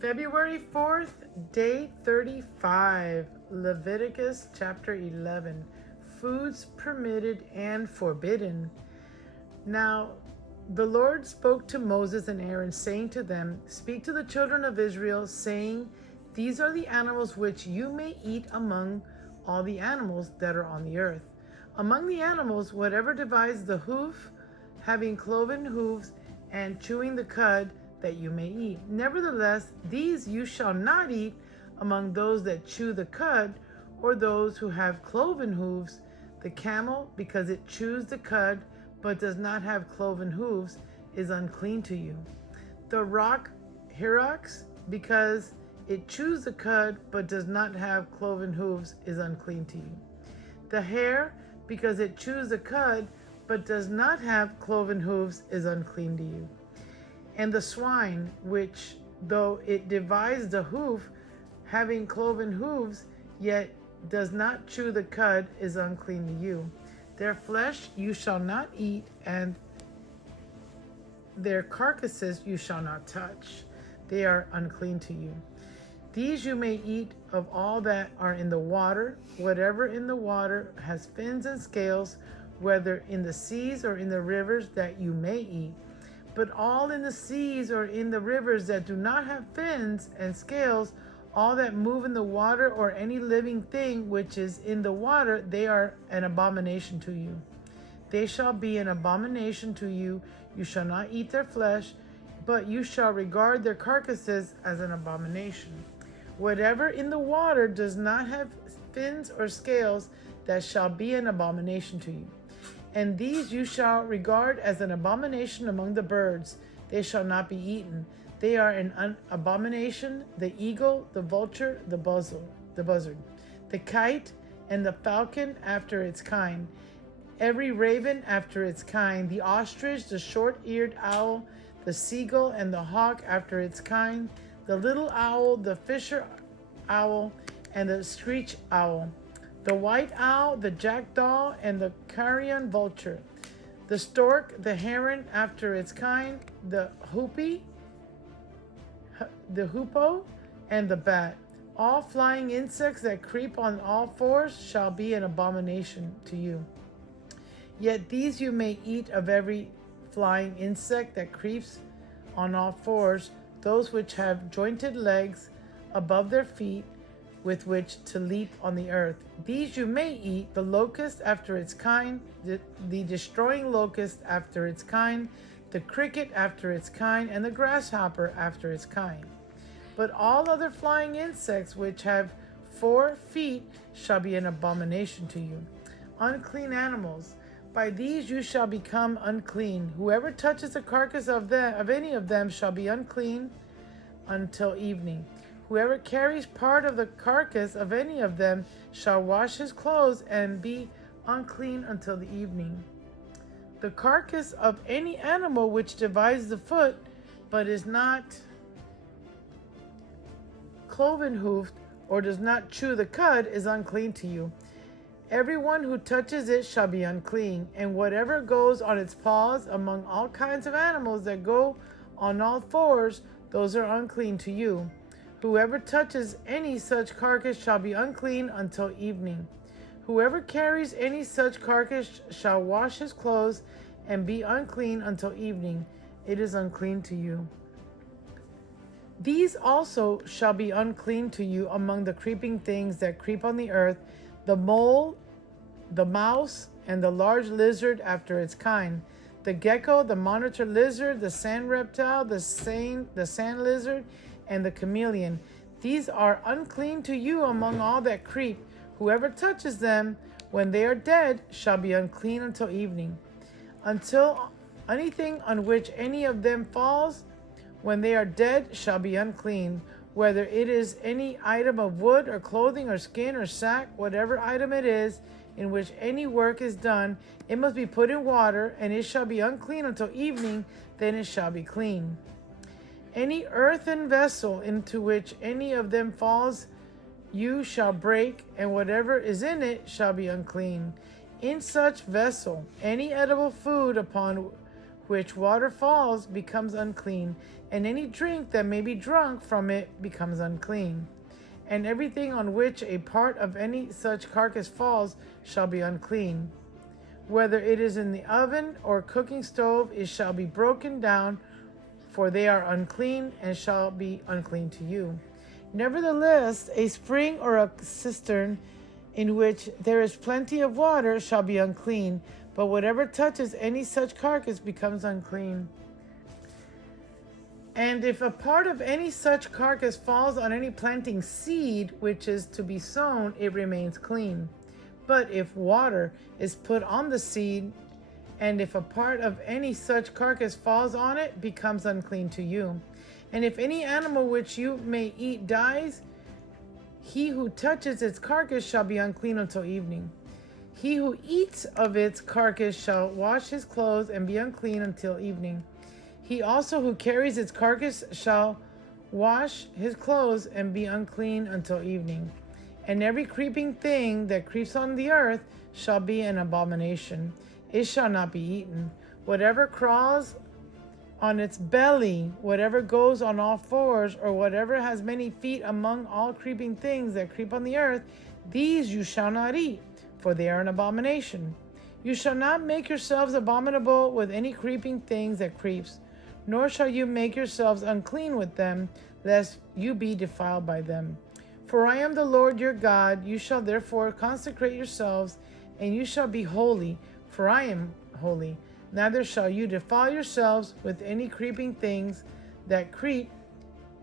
February 4th, day 35, Leviticus chapter 11, foods permitted and forbidden. Now, the Lord spoke to Moses and Aaron, saying to them, Speak to the children of Israel, saying, These are the animals which you may eat among all the animals that are on the earth. Among the animals, whatever divides the hoof, having cloven hoofs, and chewing the cud, that you may eat. Nevertheless, these you shall not eat among those that chew the cud, or those who have cloven hooves. The camel, because it chews the cud, but does not have cloven hooves, is unclean to you. The hyrax, because it chews the cud, but does not have cloven hooves, is unclean to you. The hare, because it chews the cud, but does not have cloven hooves, is unclean to you. And the swine, which, though it divides the hoof, having cloven hooves, yet does not chew the cud, is unclean to you. Their flesh you shall not eat, and their carcasses you shall not touch. They are unclean to you. These you may eat of all that are in the water, whatever in the water has fins and scales, whether in the seas or in the rivers, that you may eat. But all in the seas or in the rivers that do not have fins and scales, all that move in the water, or any living thing which is in the water, they are an abomination to you. They shall be an abomination to you. You shall not eat their flesh, but you shall regard their carcasses as an abomination. Whatever in the water does not have fins or scales, that shall be an abomination to you. And these you shall regard as an abomination among the birds. They shall not be eaten. They are an abomination: the eagle, the vulture, the buzzard, the kite, and the falcon after its kind, every raven after its kind, the ostrich, the short-eared owl, the seagull, and the hawk after its kind, the little owl, the fisher owl, and the screech owl, the white owl, the jackdaw, and the carrion vulture, the stork, the heron after its kind, the hoopoe, and the bat. All flying insects that creep on all fours shall be an abomination to you. Yet these you may eat of every flying insect that creeps on all fours, those which have jointed legs above their feet, with which to leap on the earth. These you may eat: the locust after its kind, the destroying locust after its kind, the cricket after its kind, and the grasshopper after its kind. But all other flying insects which have 4 feet shall be an abomination to you. Unclean animals, by these you shall become unclean. Whoever touches the carcass of any of them shall be unclean until evening. Whoever carries part of the carcass of any of them shall wash his clothes and be unclean until the evening. The carcass of any animal which divides the foot, but is not cloven hoofed, or does not chew the cud, is unclean to you. Everyone who touches it shall be unclean, and whatever goes on its paws among all kinds of animals that go on all fours, those are unclean to you. Whoever touches any such carcass shall be unclean until evening. Whoever carries any such carcass shall wash his clothes and be unclean until evening. It is unclean to you. These also shall be unclean to you among the creeping things that creep on the earth: the mole, the mouse, and the large lizard after its kind, the gecko, the monitor lizard, the sand reptile, the sand lizard, and the chameleon. These are unclean to you among all that creep. Whoever touches them when they are dead shall be unclean until evening. Until anything on which any of them falls when they are dead shall be unclean, whether it is any item of wood or clothing or skin or sack, whatever item it is in which any work is done, it must be put in water, and it shall be unclean until evening, then it shall be clean. Any earthen vessel into which any of them falls, you shall break, and whatever is in it shall be unclean. In such vessel, any edible food upon which water falls becomes unclean, and any drink that may be drunk from it becomes unclean. And everything on which a part of any such carcass falls shall be unclean. Whether it is in the oven or cooking stove, it shall be broken down, for they are unclean and shall be unclean to you. Nevertheless, a spring or a cistern in which there is plenty of water shall be unclean, but whatever touches any such carcass becomes unclean. And if a part of any such carcass falls on any planting seed which is to be sown, it remains clean. But if water is put on the seed, and if a part of any such carcass falls on it, becomes unclean to you. And if any animal which you may eat dies, he who touches its carcass shall be unclean until evening. He who eats of its carcass shall wash his clothes and be unclean until evening. He also who carries its carcass shall wash his clothes and be unclean until evening. And every creeping thing that creeps on the earth shall be an abomination. It shall not be eaten. Whatever crawls on its belly, whatever goes on all fours, or whatever has many feet among all creeping things that creep on the earth, these you shall not eat, for they are an abomination. You shall not make yourselves abominable with any creeping things that creeps, nor shall you make yourselves unclean with them, lest you be defiled by them. For I am the Lord your God. You shall therefore consecrate yourselves, and you shall be holy, for I am holy. Neither shall you defile yourselves with any creeping things that creep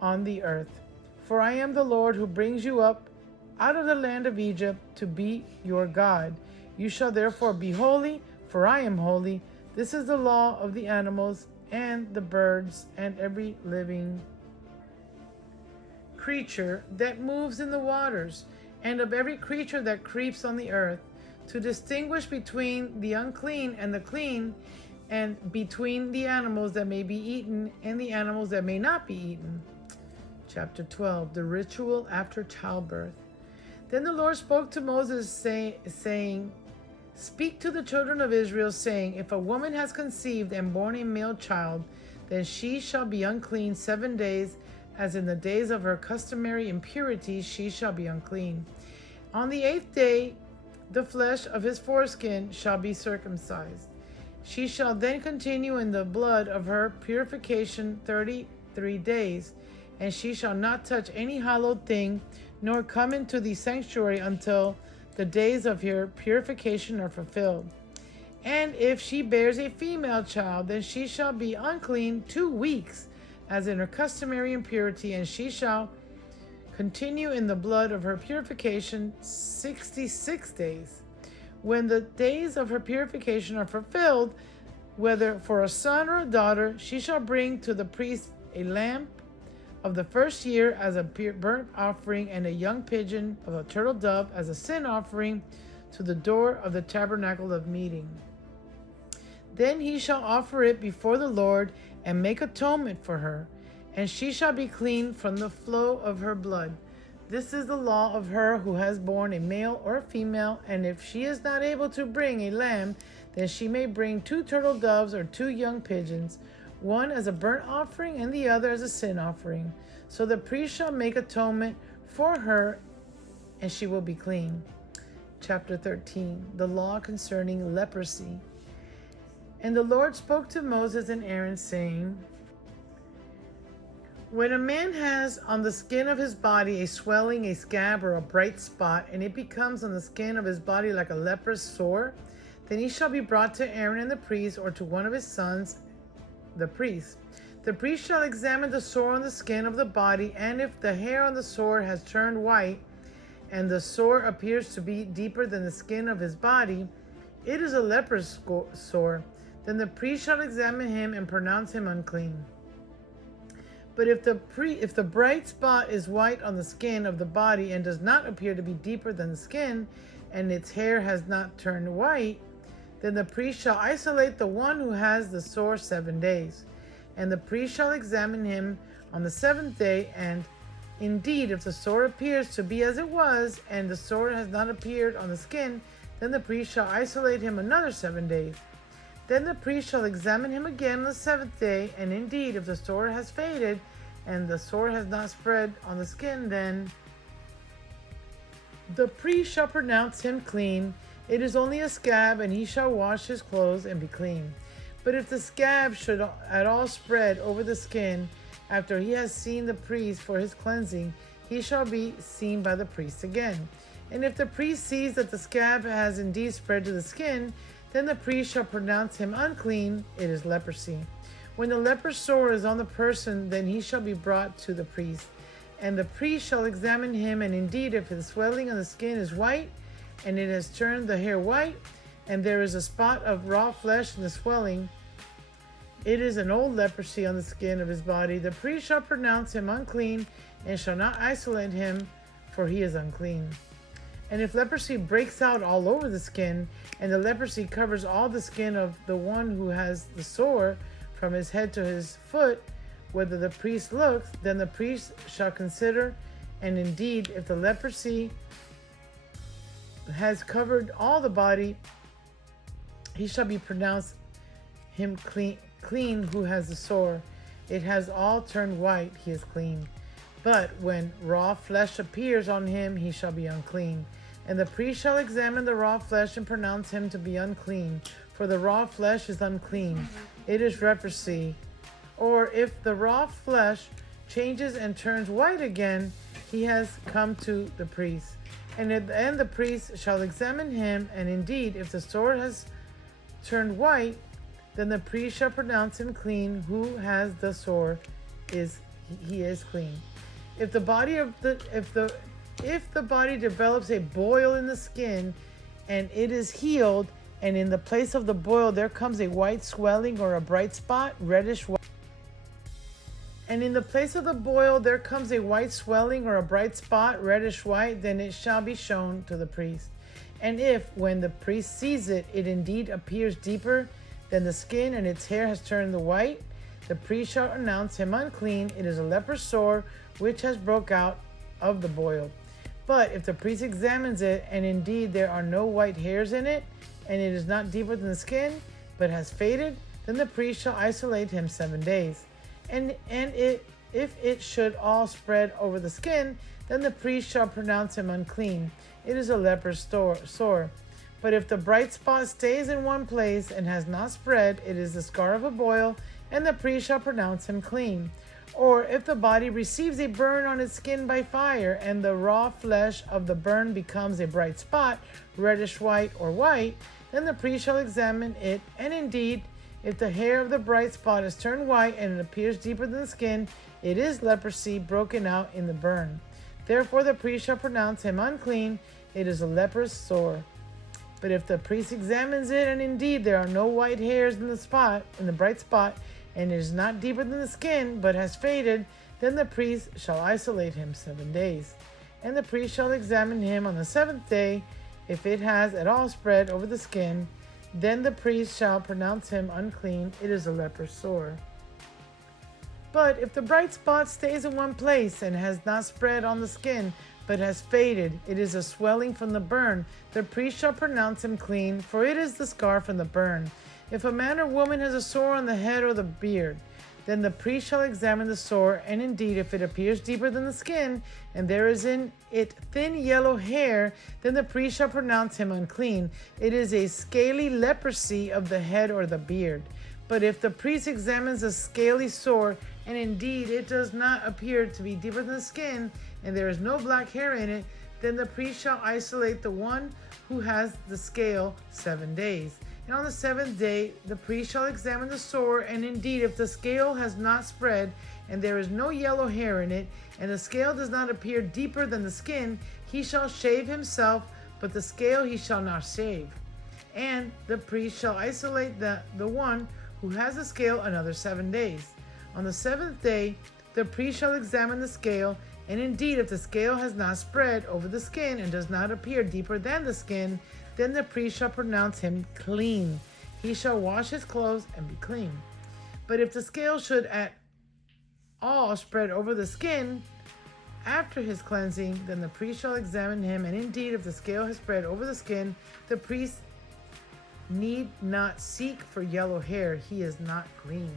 on the earth. For I am the Lord who brings you up out of the land of Egypt to be your God. You shall therefore be holy, for I am holy. This is the law of the animals and the birds and every living creature that moves in the waters, and of every creature that creeps on the earth, to distinguish between the unclean and the clean, and between the animals that may be eaten and the animals that may not be eaten. Chapter 12, the ritual after childbirth. Then the Lord spoke to Moses, saying, Speak to the children of Israel, saying, If a woman has conceived and born a male child, then she shall be unclean 7 days, as in the days of her customary impurity she shall be unclean. On the 8th day, the flesh of his foreskin shall be circumcised. She shall then continue in the blood of her purification 33 days, and she shall not touch any hallowed thing, nor come into the sanctuary until the days of her purification are fulfilled. And if she bears a female child, then she shall be unclean 2 weeks, as in her customary impurity, and she shall continue in the blood of her purification 66 days. When the days of her purification are fulfilled, whether for a son or a daughter, she shall bring to the priest a lamb of the first year as a burnt offering, and a young pigeon of a turtle dove as a sin offering to the door of the tabernacle of meeting. Then he shall offer it before the Lord and make atonement for her, and she shall be clean from the flow of her blood. This is the law of her who has borne a male or a female, and if she is not able to bring a lamb, then she may bring 2 turtle doves or 2 young pigeons, one as a burnt offering and the other as a sin offering. So the priest shall make atonement for her, and she will be clean. Chapter 13, the law concerning leprosy. And the Lord spoke to Moses and Aaron, saying, When a man has on the skin of his body a swelling, a scab, or a bright spot, and it becomes on the skin of his body like a leprous sore, then he shall be brought to Aaron and the priest, or to one of his sons, the priest. The priest shall examine the sore on the skin of the body, and if the hair on the sore has turned white, and the sore appears to be deeper than the skin of his body, it is a leprous sore. Then the priest shall examine him and pronounce him unclean. But if the bright spot is white on the skin of the body and does not appear to be deeper than the skin, and its hair has not turned white, then the priest shall isolate the one who has the sore 7 days. And the priest shall examine him on the 7th day, and indeed, if the sore appears to be as it was, and the sore has not appeared on the skin, then the priest shall isolate him another 7 days. Then the priest shall examine him again on the seventh day, and indeed, if the sore has faded, and the sore has not spread on the skin, then the priest shall pronounce him clean. It is only a scab, and he shall wash his clothes and be clean. But if the scab should at all spread over the skin, after he has seen the priest for his cleansing, he shall be seen by the priest again. And if the priest sees that the scab has indeed spread to the skin, then the priest shall pronounce him unclean. It is leprosy. When the leper sore is on the person, then he shall be brought to the priest. And the priest shall examine him, and indeed, if the swelling on the skin is white, and it has turned the hair white, and there is a spot of raw flesh in the swelling, it is an old leprosy on the skin of his body. The priest shall pronounce him unclean, and shall not isolate him, for he is unclean. And if leprosy breaks out all over the skin, and the leprosy covers all the skin of the one who has the sore, from his head to his foot, whether the priest looks, then the priest shall consider, and indeed, if the leprosy has covered all the body, he shall be pronounced him clean who has the sore. It has all turned white, he is clean. But when raw flesh appears on him, he shall be unclean. And the priest shall examine the raw flesh and pronounce him to be unclean, for the raw flesh is unclean. It is leprosy. Or if the raw flesh changes and turns white again, he has come to the priest. And at the end the priest shall examine him, and indeed, if the sore has turned white, then the priest shall pronounce him clean. Who has the sore he is clean. If the body develops a boil in the skin, and it is healed, and in the place of the boil there comes a white swelling or a bright spot, reddish white. And in the place of the boil there comes a white swelling or a bright spot, reddish white, then it shall be shown to the priest. And if, when the priest sees it, it indeed appears deeper than the skin, and its hair has turned the white, the priest shall announce him unclean. It is a leprous sore which has broke out of the boil. But if the priest examines it, and indeed there are no white hairs in it, and it is not deeper than the skin, but has faded, then the priest shall isolate him 7 days. And if it should all spread over the skin, then the priest shall pronounce him unclean. It is a leprous sore. But if the bright spot stays in one place and has not spread, it is the scar of a boil, and the priest shall pronounce him clean. Or if the body receives a burn on its skin by fire, and the raw flesh of the burn becomes a bright spot, reddish white or white, then the priest shall examine it, and indeed, if the hair of the bright spot is turned white and it appears deeper than the skin, it is leprosy broken out in the burn. Therefore the priest shall pronounce him unclean. It is a leprous sore. But if the priest examines it, and indeed there are no white hairs in the bright spot, and it is not deeper than the skin, but has faded, then the priest shall isolate him 7 days. And the priest shall examine him on the seventh day. If it has at all spread over the skin, then the priest shall pronounce him unclean. It is a leprous sore. But if the bright spot stays in one place and has not spread on the skin, but has faded, it is a swelling from the burn. The priest shall pronounce him clean, for it is the scar from the burn. If a man or woman has a sore on the head or the beard, then the priest shall examine the sore, and indeed, if it appears deeper than the skin, and there is in it thin yellow hair, then the priest shall pronounce him unclean. It is a scaly leprosy of the head or the beard. But if the priest examines a scaly sore, and indeed it does not appear to be deeper than the skin, and there is no black hair in it, then the priest shall isolate the one who has the scale 7 days. And on the seventh day the priest shall examine the sore, and indeed if the scale has not spread, and there is no yellow hair in it, and the scale does not appear deeper than the skin, he shall shave himself, but the scale he shall not shave. And the priest shall isolate the one who has the scale another 7 days. On the seventh day the priest shall examine the scale, and indeed if the scale has not spread over the skin and does not appear deeper than the skin, then the priest shall pronounce him clean. He shall wash his clothes and be clean. But if the scale should at all spread over the skin after his cleansing, then the priest shall examine him, and indeed if the scale has spread over the skin, the priest need not seek for yellow hair, he is not clean.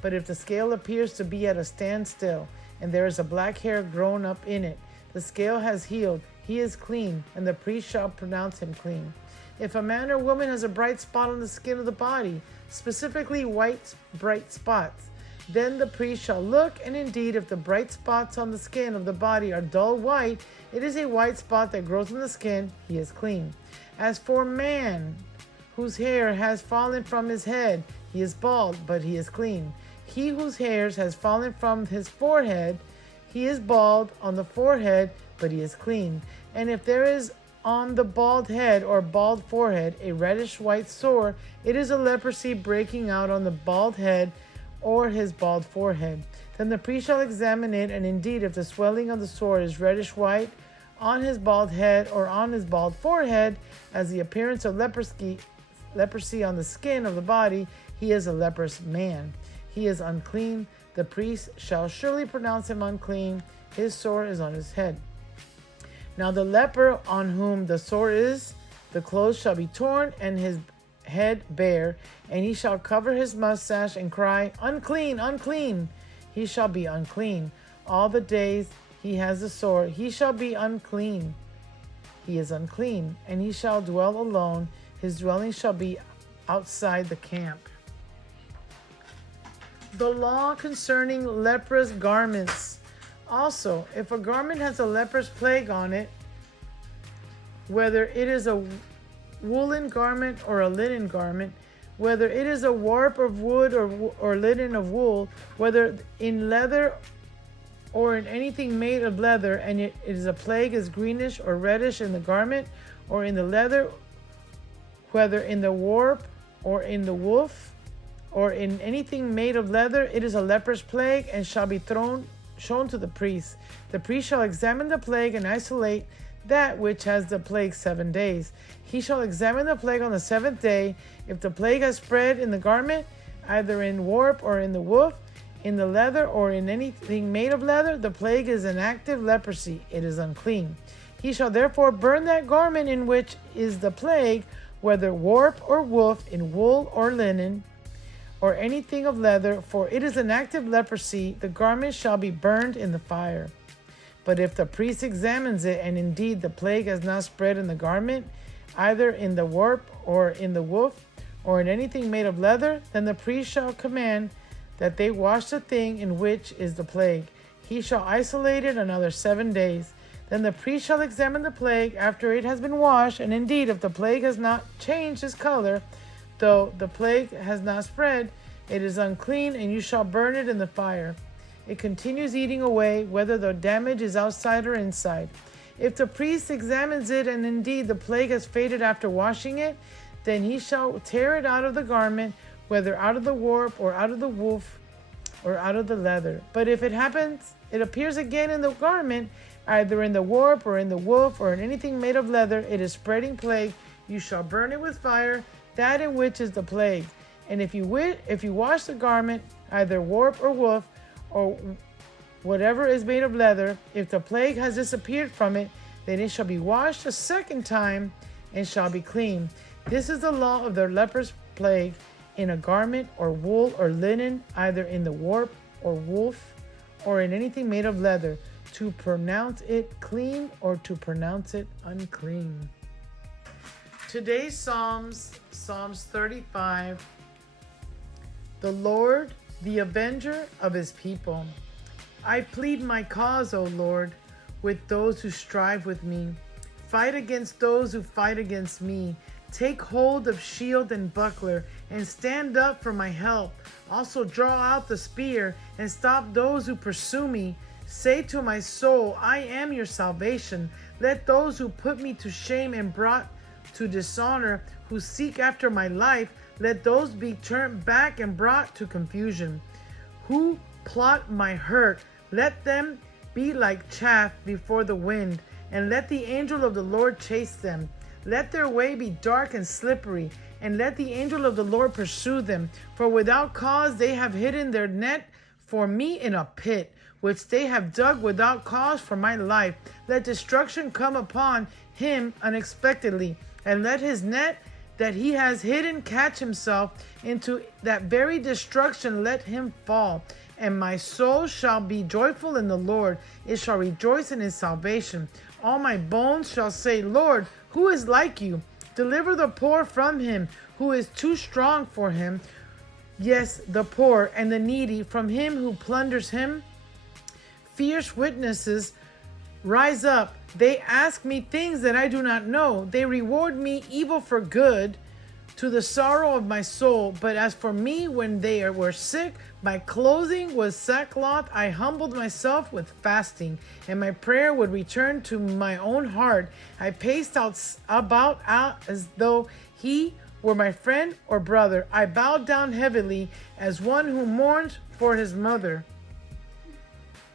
But if the scale appears to be at a standstill, and there is a black hair grown up in it, the scale has healed, he is clean, and the priest shall pronounce him clean. If a man or woman has a bright spot on the skin of the body, specifically white bright spots, then the priest shall look, and indeed if the bright spots on the skin of the body are dull white, it is a white spot that grows on the skin, he is clean. As for man whose hair has fallen from his head, he is bald, but he is clean. He whose hairs has fallen from his forehead, he is bald on the forehead, but he is clean. And if there is on the bald head or bald forehead a reddish white sore, it is a leprosy breaking out on the bald head or his bald forehead. Then the priest shall examine it, and indeed if the swelling of the sore is reddish white on his bald head or on his bald forehead, as the appearance of leprosy on the skin of the body, he is a leprous man. He is unclean. The priest shall surely pronounce him unclean. His sore is on his head. Now the leper on whom the sore is, the clothes shall be torn and his head bare, and he shall cover his mustache and cry, unclean, unclean. He shall be unclean. All the days he has the sore, he shall be unclean. He is unclean, and he shall dwell alone. His dwelling shall be outside the camp. The law concerning leprous garments. Also, if a garment has a leprous plague on it, whether it is a woolen garment or a linen garment, whether it is a warp of wood or linen of wool, whether in leather or in anything made of leather, and it is a plague is greenish or reddish in the garment or in the leather, whether in the warp or in the woof or in anything made of leather, it is a leprous plague and shall be shown to the priest. The priest shall examine the plague and isolate that which has the plague 7 days. He shall examine the plague on the 7th day. If the plague has spread in the garment, either in warp or in the woof, in the leather or in anything made of leather, the plague is an active leprosy. It is unclean. He shall therefore burn that garment in which is the plague, whether warp or woof, in wool or linen, or anything of leather, for it is an active leprosy. The garment shall be burned in the fire. But if the priest examines it, and indeed the plague has not spread in the garment, either in the warp or in the woof, or in anything made of leather, then the priest shall command that they wash the thing in which is the plague. He shall isolate it another 7 days. Then the priest shall examine the plague after it has been washed, and indeed if the plague has not changed its color, though the plague has not spread, it is unclean, and you shall burn it in the fire. It continues eating away, whether the damage is outside or inside. If the priest examines it, and indeed the plague has faded after washing it, then he shall tear it out of the garment, whether out of the warp or out of the woof or out of the leather. But if it appears again in the garment, either in the warp or in the woof or in anything made of leather, it is spreading plague. You shall burn it with fire, that in which is the plague. And if you wash the garment, either warp or woof, or whatever is made of leather, if the plague has disappeared from it, then it shall be washed a second time and shall be clean. This is the law of the leprous plague in a garment or wool or linen, either in the warp or woof, or in anything made of leather, to pronounce it clean or to pronounce it unclean. Today's Psalms 35. The Lord, the avenger of his people. I plead my cause, O Lord, with those who strive with me. Fight against those who fight against me. Take hold of shield and buckler, and stand up for my help. Also draw out the spear, and stop those who pursue me. Say to my soul, I am your salvation. Let those who put me to shame and brought to dishonor, who seek after my life, let those be turned back and brought to confusion. Who plot my hurt, let them be like chaff before the wind, and let the angel of the Lord chase them. Let their way be dark and slippery, and let the angel of the Lord pursue them. For without cause they have hidden their net for me in a pit, which they have dug without cause for my life. Let destruction come upon him unexpectedly, and let his net that he has hidden catch himself into that very destruction, let him fall. And my soul shall be joyful in the Lord. It shall rejoice in his salvation. All my bones shall say, Lord, who is like you? Deliver the poor from him who is too strong for him. Yes, the poor and the needy from him who plunders him. Fierce witnesses rise up. They ask me things that I do not know. They reward me evil for good, to the sorrow of my soul. But as for me, when they were sick, my clothing was sackcloth. I humbled myself with fasting, and my prayer would return to my own heart. I paced about as though he were my friend or brother. I bowed down heavily as one who mourns for his mother.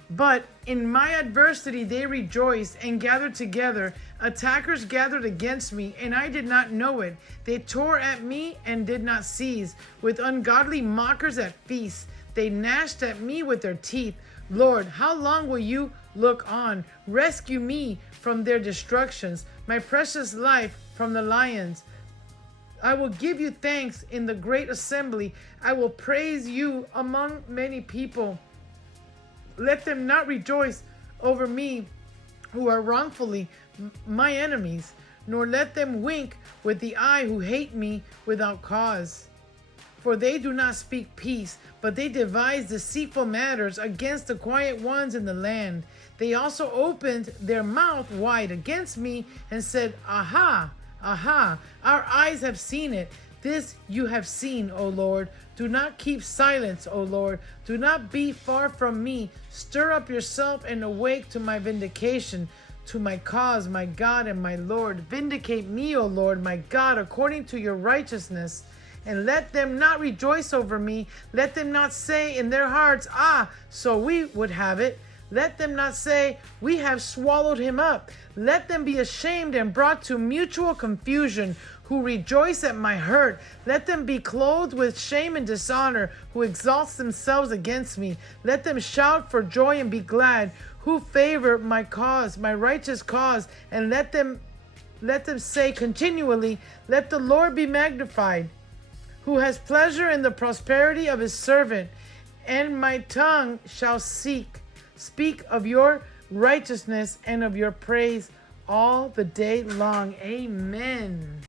But in my adversity they rejoiced and gathered together. Attackers gathered against me, and I did not know it. They tore at me and did not cease. With ungodly mockers at feasts, they gnashed at me with their teeth. Lord, how long will you look on? Rescue me from their destructions, my precious life from the lions. I will give you thanks in the great assembly. I will praise you among many people. Let them not rejoice over me who are wrongfully my enemies, nor let them wink with the eye who hate me without cause. For they do not speak peace, but they devise deceitful matters against the quiet ones in the land. They also opened their mouth wide against me and said, Aha, aha, our eyes have seen it. This you have seen, O Lord. Do not keep silence, O Lord. Do not be far from me. Stir up yourself and awake to my vindication, to my cause, my God and my Lord. Vindicate me, O Lord, my God, according to your righteousness. And let them not rejoice over me. Let them not say in their hearts, Ah, so we would have it. Let them not say, We have swallowed him up. Let them be ashamed and brought to mutual confusion, who rejoice at my hurt. Let them be clothed with shame and dishonor, who exalt themselves against me. Let them shout for joy and be glad, who favor my cause, my righteous cause. And let them say continually, Let the Lord be magnified, who has pleasure in the prosperity of his servant. And my tongue shall speak of your righteousness and of your praise all the day long. Amen.